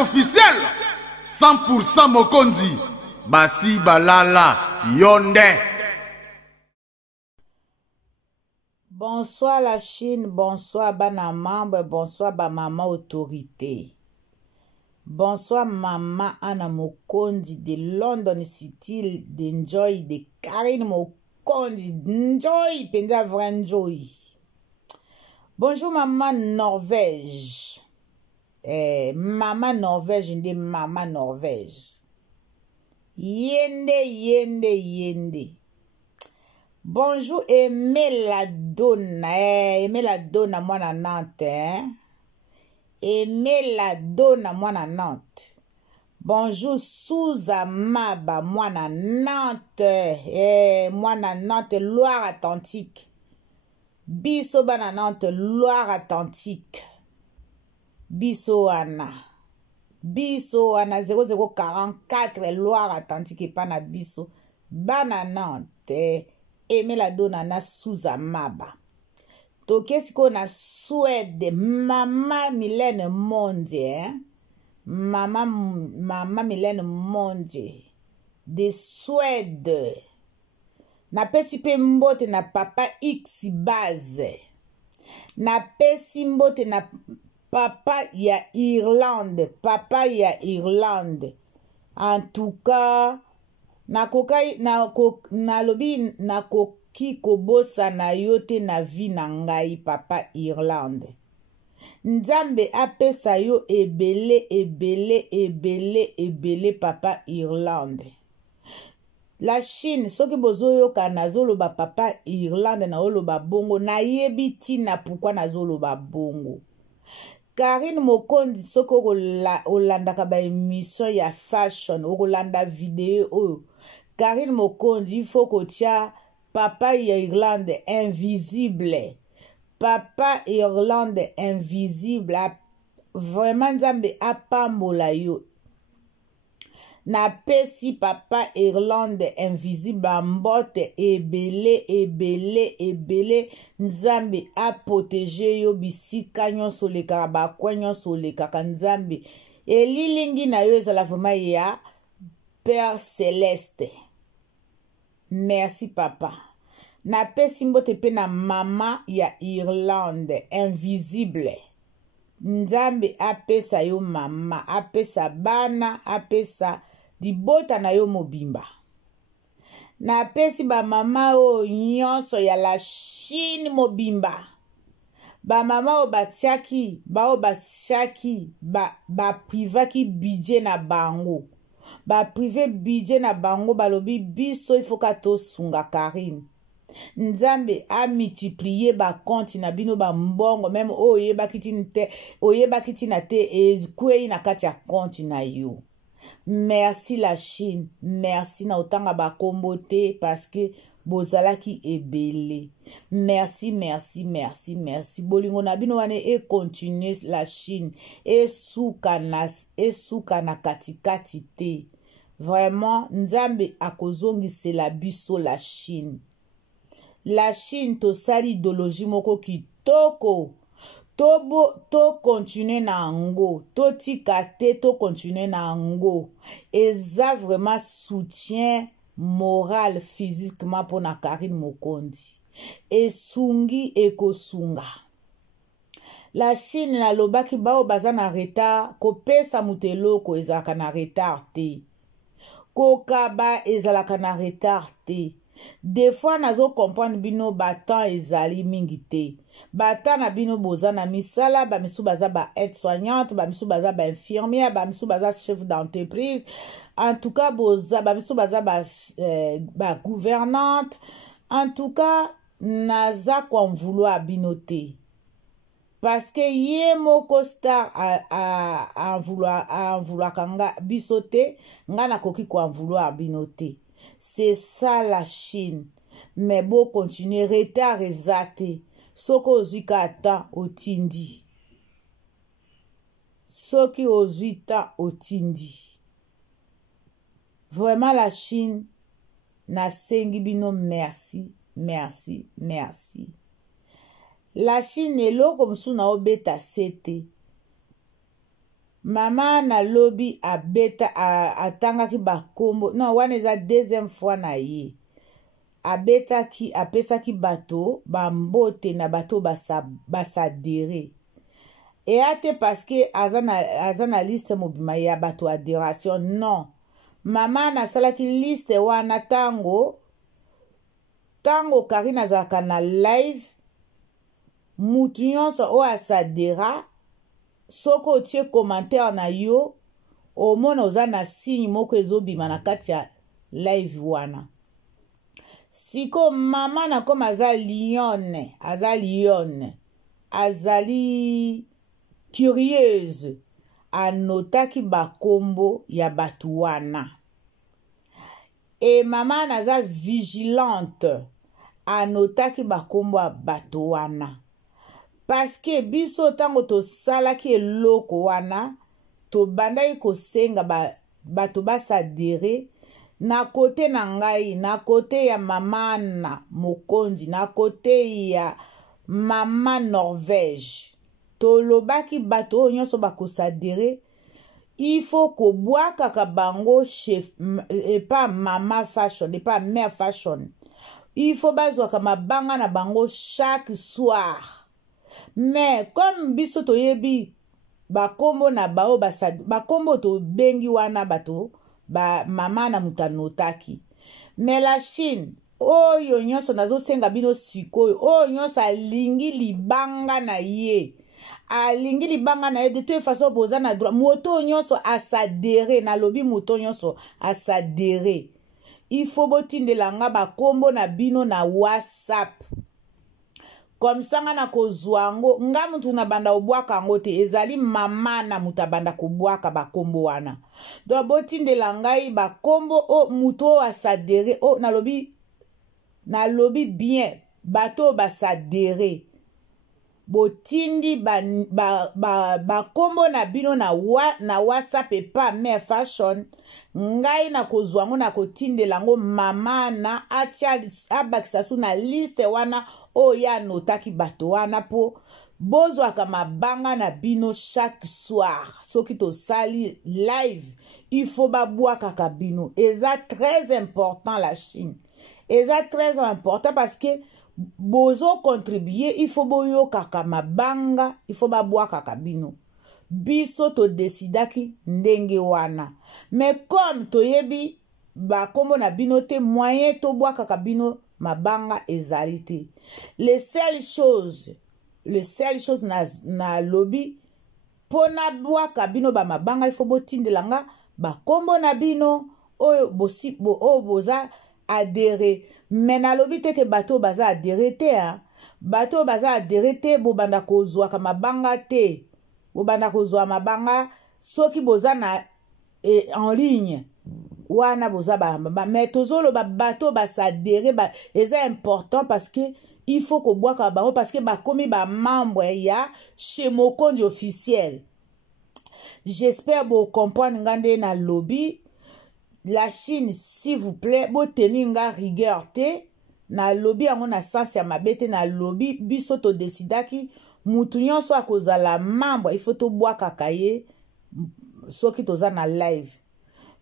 officiel 100% Mokonzi Basi Balala Yonde. Bonsoir la Chine, bonsoir bana membre, bonsoir ba maman autorité. Bonsoir maman Anna Mokonzi de London City, d'Enjoy, de Karine Mokonzi, d'Enjoy, Penda Vranjoy. Bonjour maman Norvège. Maman Norvège, de maman Norvège. Yende, yende, yende. Bonjour, Aimé la donna, moi na Nantes, hein? Aimé la donna, moi na Nantes. Bonjour, Souza Maba, moi na Nantes, moi na Nantes, Loire-Atlantique. Biso bana Nantes, Loire-Atlantique. Biso Anna 0044 Loire-Atlantique et pas na biso. Bana Nantes. Aimé la donna na Souza Maba. To qu'est-ce qu'on a Suède, maman Mylène Monde, hein? Maman Mylène Monde de Suède. Na pesi pe mbote na papa X base. Na pesi mbote na papa ya Irlande, papa ya Irlande. En tout cas, na lobi na koki kobosa na yote na vi na ngai papa Irlande. Nzambe apesa yo ebele papa Irlande. La Chine soki bozoyo ka nazoloba papa Irlande na oloba bongo na yebi tina pourquoi nazoloba bongo. Karine Mokonzi soko olanda ka ba émission ya fashion olanda vidéo oyo. Karine Mokonzi il faut que tia papa Irlande invisible. Papa Irlande invisible. Vraiment nzambe apambola yo. Na pesi papa Irlande invisible mbote ebele nzambe a protéger yo bisika nyonso lekaka bakwa nyonso lekaka nzambe elilingi na yo ezala vraiment ya Père Céleste. Merci papa. Na pesi mbote pe na mama ya Irlande invisible. Nzambe apesa yo mama, apesa bana, apesa dibota na yo mobimba. Na pesi ba mama o nyonso ya la Chine mobimba. Ba mama o batiaki, ba privaki budget na bango. Ba privé budget na bango balobi biso il faut ka to sunga Karine. Nzambe a multiplié ba compte na bino ba mbongo même oyeba kiti na te ezkwei na kati ya compte na yo. Merci la Chine, merci na otanga ba kombote parce que bozalaki ebele. Merci. Bolingo na bino wane e continuer la Chine e suka na katikati te. Vraiment nzambe akozongisela biso la Chine. La Chine to sali idéologie moko kitoko. To continue na ango. To tika te to continue na ango. Eza vraiment soutien moral physiquement pour na Karine Mokonzi. Esungi ekosunga. La Chine na lobaki bao baza na retard. Kopesa muteloko ezalaka na retard te. Kokaba ezalaka na retard te. Des fois nazo comprendre bino batan ezali mingi te. Batan na bino boza na misala, ba misu baza ba aide-soignante, ba misu baza ba infirmière, ba misu baza chef d'entreprise. En tout cas boza ba misu baza ba gouvernante. En tout cas naza kwa vouloir bino te. Parce que ye moko star a vouloir kanga bisote, nga na koki kwa vouloir binote. C'est ça la Chine. Mais bon continuer retard ezate. Soko ozuka ata otindi. Soki ozuita otindi. Vraiment la Chine na sengi bino merci. La Chine eloko msu na obeta sete. Mama na lobi abeta atangaki bakombo non wana eza deuxième fois na ye abetaki apesaki bato bambote na bato basadere eya te parceke aza na liste mobima ya bato adération non mama nasalaki liste wana tango Karine azalaka na live mutu nyonso oyo asadera soko otie commentaire na yo omona oza na signe moko ezobima na kati ya live wana siko mama na koma azali curieuse anotaki bakombo ya bato wana e mama naza vigilante anotaki bakombo ya bato wana paske biso tango tosalaki eloko wana tobandaki kosenga bato basadere na kote na ngai na kote ya mama na mokonzi na kote ya mama Norvège tolobaki bato oyo nyonso bakosadere ifo kobwakaka bango chef epa mama fashion epa mère fashion ifo bazwaka mabanga na bango chaque soir mais comme biso toyebi bakombo na bao bakombo tobengi wana bato mama na mutu anotaki mais la Chine oyo nyonso nazosenga bino sikoyo oyo nyonso alingi libanga na ye de toute façon boza na droit moto nyonso asadere nalobi moto nyonso asadere il faut botindela nga bakombo na bino na WhatsApp comme ça nga na kozwa yango nga mutu na banda obwaka yango te ezali mama na mutu abanda kobwaka bakombo wana donc botindela ngai bakombo o mutu oyo asadere o nalobi bien bato basadere botindi bakombo na bino na WhatsApp epa mère fashion ngai na kozwa yango na kotindela yango mama na abakisa su na liste wana oyo anotaki bato wana po bozwaka mabanga na bino chaque soir soki tosali live il faut babwakaka bino eza très important la Chine eza très important parce que bozo contribuer il faut boyokaka mabanga il faut babwakaka bino biso to desidaki ndenge wana mais comme toyebi bakombo na bino te moyen to bwakaka bino mabanga ezali te le seule chose na lobi pona bwaka bino ba mabanga il faut botindela nga bakombo na bino oyo boza adhéré mais nalobi te ke bato baza adhéré te bato baza adhéré te bobanda kozwaka mabanga te bobanda kozwa mabanga soki boza na en ligne wana boza mais tozoloba bato basadhéré eza important parce que il faut kobwaka bango parce que bakomi membre ya chez Mokonzi officiel. J'espère bo comprendre ngande na lobby la Chine s'il vous plaît bo teninga rigueur te na lobby yango na sens ya mabete na lobby biso to desidaki mutu nyonso akozala membre il faut to bwaka kaye soki toza na live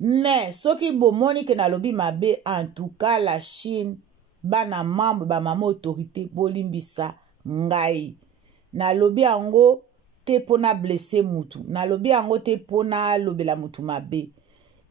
mais soki bomoni ke na lobby mabe en tout cas la Chine bana membre ba mama autorité bolimbisa ngai na lobby yango te pona blessé mutu na lobby yango te pona lobela mutu mabe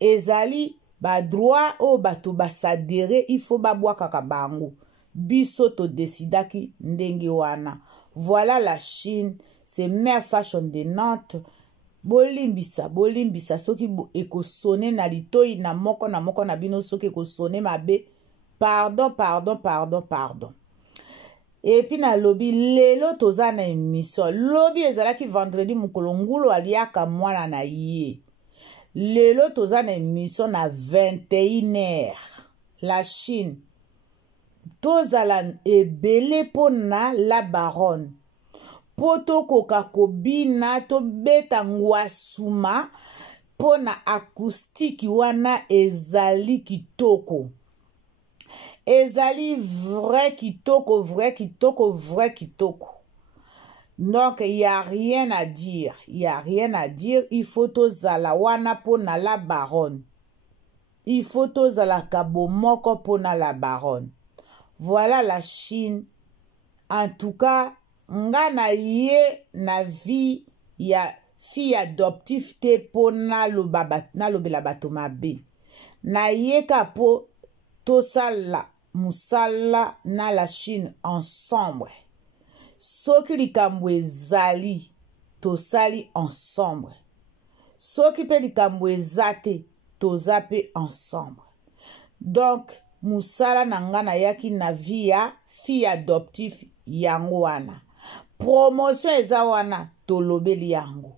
ezali ba droit o bato basadere il faut babwaka bango biso to desidaki ndenge wana voilà la Chine c'est mère fashion de Nantes bolimbisa soki ekosone na litoi na moko na bino soki ekosone mabe pardon et puis na lobby lelo toza na émission lobby ezalaki vendredi mokolo ngulu aliaka mwana na ye lelo toza na émission na 21h la Chine tozala ebele pona la baronne poto koka kobina tobeta ngwasuma pona acoustique wana ezali kitoko ezali vrai kitoko Donc, il n'y a rien à dire. Il n'y a rien à dire. Il faut tozala wana pona la baronne. Il faut tozala kabomoko pona la baronne. Voilà la Chine. En tout cas, nga na ye na vie ya fille adoptive te pona lobela bato mabe. Na ye ka po tosala musala na la Chine ensemble. Soki likambo ezali tosali ensemble. Soki pe likambo ezate toza pe ensemble. Donc musala na nga na yaki na via fille adoptive yango wana. Promotion eza wana tolobeli yango.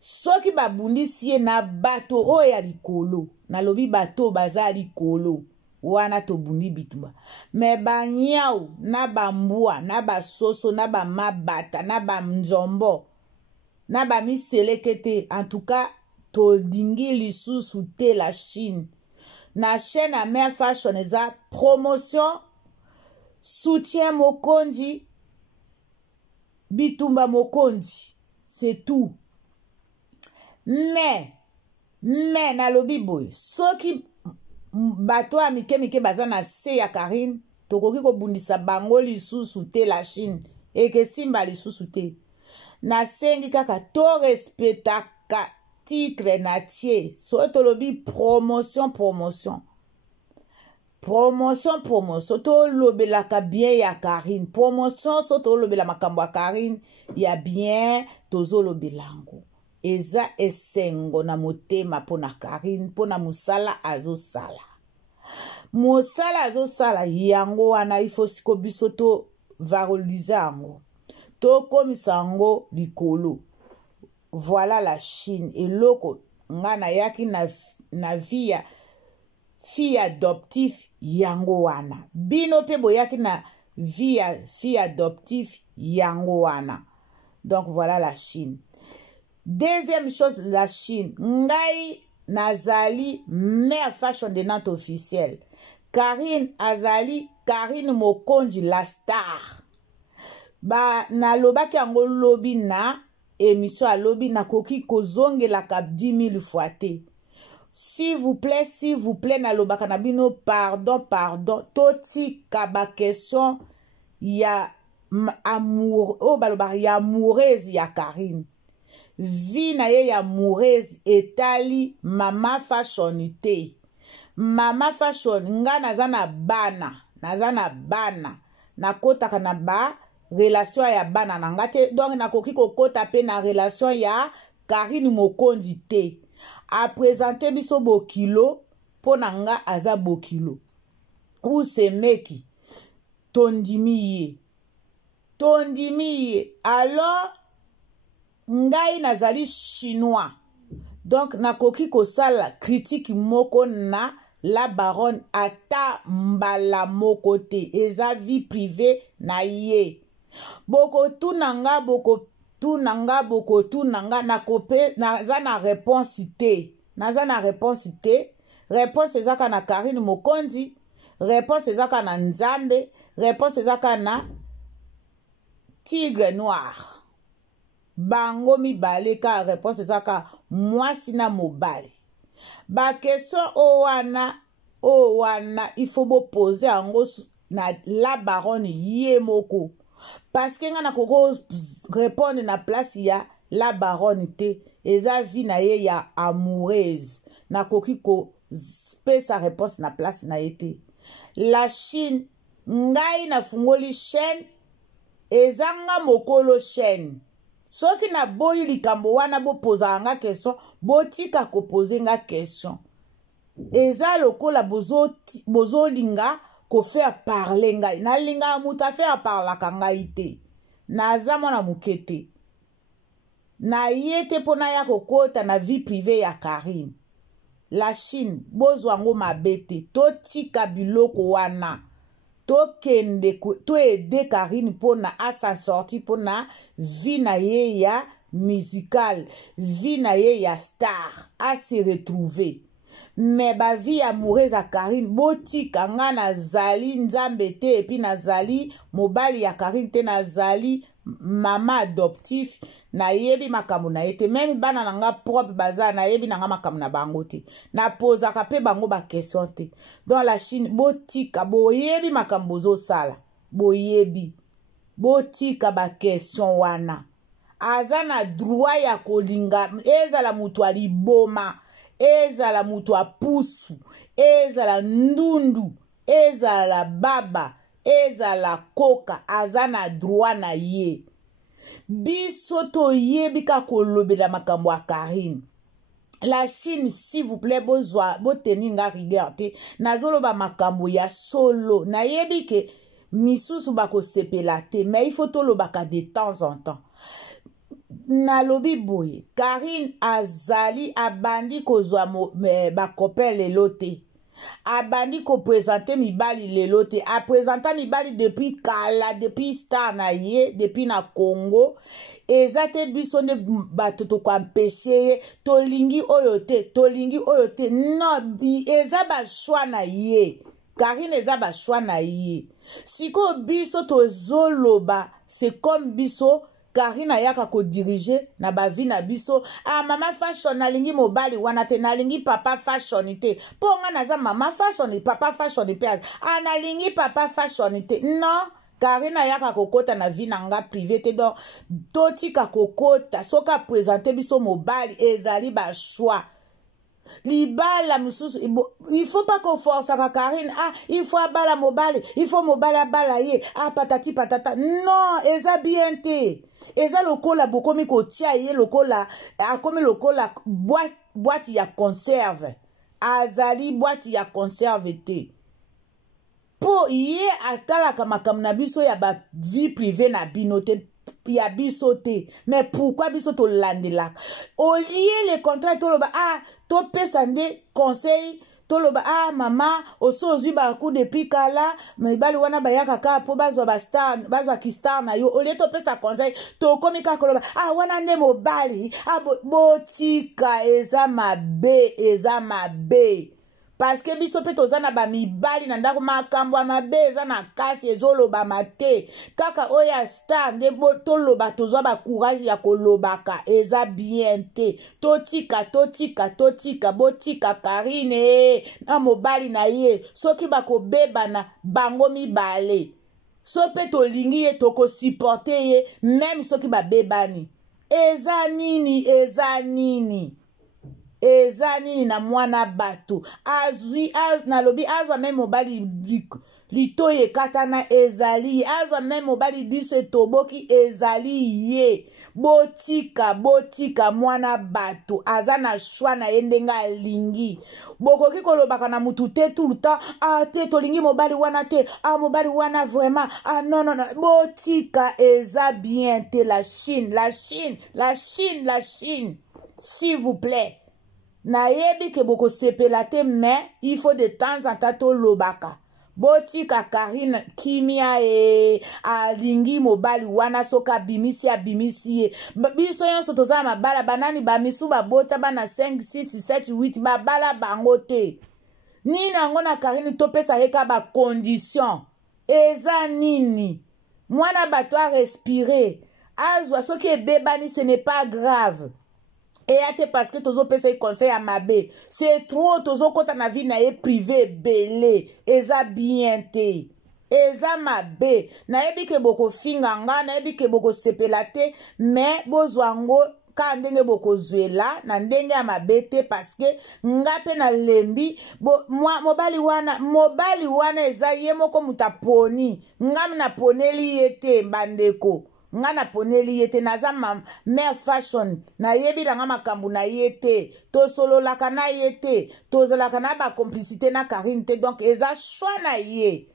Soki babundisi ye na bato oyo ya likolo, na lobi bato baza likolo, wana tobundi bitumba. Me banyao, na bambua, na basoso, na bamabata, na bamzombo, na bamiselekete, en tout cas, todingi lisusu te la Chine. Na chaîne à Mère Fashion eza promotion, soutien mokondi, bitumba mokondi, c'est tout. Mais na lobi boy, soki bato ya mike baza na se ya Karine, tokoki kobundisa bango lisusu te la Chine, eke simba lisusu te. Na sengi kaka to respectaka titre na tie, so tolobi promotion. Promotion, to lobelaka bien ya Karine. Promotion, so to lobela makambo ya Karine, ya bien, tozo lobelango. Eza esengo na motema pona Karine, pona musala azosala. Musala azosala yango wana ifo siko biso to valoriser yango. To komisa yango likolo. Voilà la Chine. Eloko nga na yaki na via fille adoptive yango wana. Bino pe boyaki na via fille adoptive yango wana. Donc voilà la Chine. Deuxième chose, la Chine. Ngai nazali Mère Fashion de Nantes officielle. Karine azali Karine Mokonzi la star. Ba na lobaki yango lobi na émission à lobby na koki kozonge la cap 10 000 fois te. S'il vous plaît, na lobaka na bino, pardon, toti kaba question ya amour, oh baloba ya amoureuse ya Karine. Vi na ye ya amoureuse etali Mama Fashion te. Mama Fashion nga naza na bana, na kotaka na ba relation ya bana na ngate, donc na koki kokota pe na relation ya Karine Mokonzi te. A présenter biso bokilo po na nga aza bokilo. Ou se meki tondimi ye. Alors ngai nazali chinois. Donc nakoki kosala critique moko na la baronne ata mbala moko te. Eza vie privée na ye. Boko tu nanga nakope naza na réponse te. Réponse ezaka na Karine Mokonzi. Réponse ezaka na Nzambe. Réponse ezaka na Tigre Noir. Bango mibale ka réponse ezaka mwasi na mobali. Ba question o wana il faut bo poser ango na la baronne ye moko. Parce que nga na koko répondre na place ya la baronne te. Eza vi na ye ya amoureuse. Na koki ko pe sa réponse na place na ye te. La Chine, ngai na fungoli chaîne. Eza nga mokolo chaîne. Soki na boyi likambo wana bo poza nga question. Botika ko pose nga question. Eza lokola bozo linga ko faire parler ngai. Na linga muta faire parler ka ngai te. Naza mwana mukete. Na yete pona ya kokota na vie privée ya Karine. La Chine, bozwango mabete. Totika biloko wana. Tokende to ede Karine pona asa sorti pona vie na ye ya musical. Vie na ye ya star. A se retrouver. Mais ba vie amoureuse à Karine botika nga nazali Nzambe te epi nazali mobali ya Karine te nazali mama adoptif na yebi makambo na yete même bana nanga propre bazar na yebi nanga makambo na bango te na posaka pe bango ba question te dans la Chine botika boyebi makambo zo sala boyebi botika ba question wana azana droit ya kolinga ezala mutu aliboma ezala mutu apusu ezala ndundu ezala baba ezala koka azana droit na ye biso toyebi ka kolobela makambo ya Karine. La Chine, s'il vous plaît, boteni nga rigueur te nazoloba makambo ya solo na yebi ke misusu bako sepela te mais il faut tolobaka de temps en temps. Nalobi boye Karine azali abandi kozwa ba copain lelo te abandi ko présenter mibali lelo te a présenter mibali depuis kala depuis star na ye depuis na Congo ezate biso ne bato to kwa mpeshe tolingi oyo te non eza ba choix na ye Karine eza ba choix na ye siko biso to zoloba c'est comme biso Karine ayaka ko diriger na ba vie na biso mama fashion nalingi mobali wana te nalingi papa fashion te ponga naza mama fashion papa fashion pe nalingi papa fashion te non Karine ayaka kokota na vie nanga privé te donc totika kokota soka présenter biso mobali ezali ba choix libala mususu il faut pas qu'on force à Karine il faut abala mobali il faut mobali abala ye patati patata non eza bien te eza lokola bokomi kotia ye lokola akomi lokola boîte ya conserve azali boîte ya conserve te po ye atalaka makambo na biso ya ba vie privée na bino te ya biso te mais pourquoi biso to landelaka au lieu les contrats toloba to pesa nde conseil toloba mama osozwi ba coup depuis kala mibali wana bayaka ka po bazwa ba star bazwa ki star na yo au lieu to pesa conseil to komika koloba wana nde mobali botika eza mabe parce que biso pe tozana ba mibali na ndako makambo mabe eza na kasi ezoloba mate kaka oya star nde toloba tozwa ba courage ya kolobaka eza bien te totika botika Karine na mobali na ye soki bakobeba na bango mibale so pe tolingi ye toko supporter ye même soki babebani eza nini na mwana bato nalobi azwa même mobali litoye katana ezali azwa même mobali dise toboki ezali ye botika mwana bato aza na choix na ye ndenge alingi bokoki kolobaka na mutu te tout le temps te tolingi mobali wana te mobali wana vraiment non botika eza bien te la Chine s'il vous plaît na yebi ke boko sepela te mais il faut de temps en temps to lobaka botika Karine kimia alingi mobali wana soka bimisi ye biso yonso toza mabala banani bamisu babota bana 5 6 7 8 babala bango te nini yango na Karine topesa yeka ba condition eza nini mwana bato a respirer azwa soki ebebani ce n'est pas grave et ate parce que tozo pesa conseil à mabe c'est trop tozo kota na vie na ye privé belé eza bien te eza mabe na yebi ke boko finganga na yebi ke boko sepela te mais bozwango ka ndenge boko zwela na ndenge ya mabe te parce que ngape na lembi mobali wana eza ye moko mutaponi ngam na poneli yete bandeko ngana poneli yete naza mère fashion na yebi nga makambu na yete to solo laka na yete to zalaka na ba complicité na Karine te donc eza choix na ye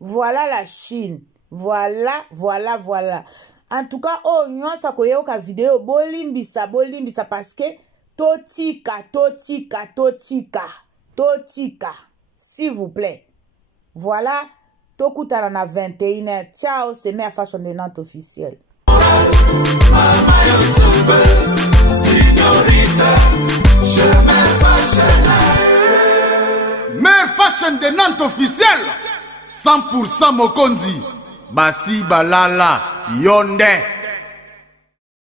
voilà la Chine voilà en tout cas nyonso koyoka vidéo bolimbisa parce que totika s'il vous plaît voilà tokutana na 21h. Ciao, c'est Mère Fashion de Nantes officielle. Mère Fashion de Nantes officielle 100% Mokonzi basi balala yo nde.